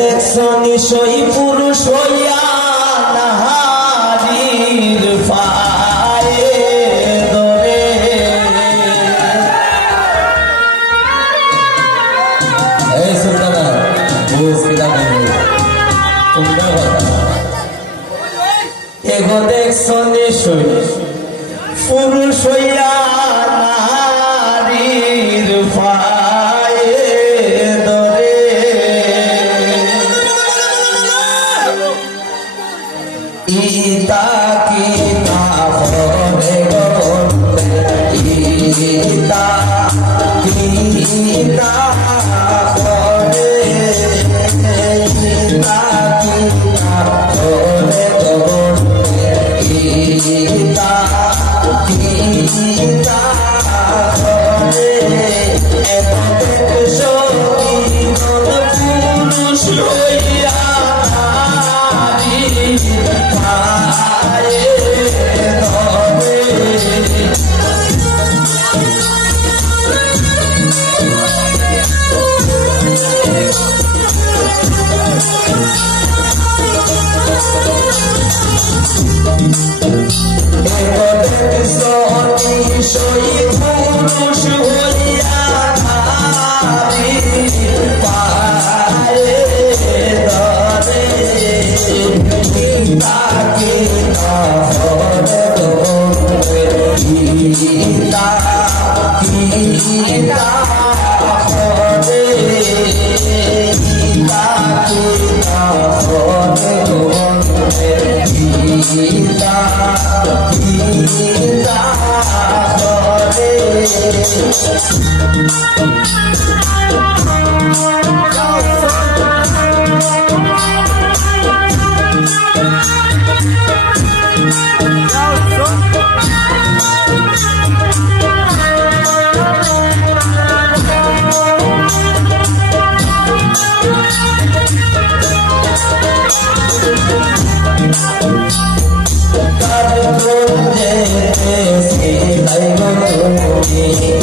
দেখছো নিশই পুরুষ হইয়া নাহারির পায়ে ধরে এই সুলতান বুঝিলা তোমরা এগো দেখছো নিশই পুরুষ হইয়া নারীর পায়ে ধরে ইতা কি না ভরে গলে ইতা কি না ভরে ইতা কি না ভরে গলে ইতা কি না ভরে এত দেখছো পুরুষ হইয়া পায়ে ধরে নিশই পুরুষ হইয়া নারীর পায়ে ধরে তাকে ধরে ধরে গীতা গীতা ধরে গীতাকে ধরে ধরে গীতা গীতা ধরে Hey,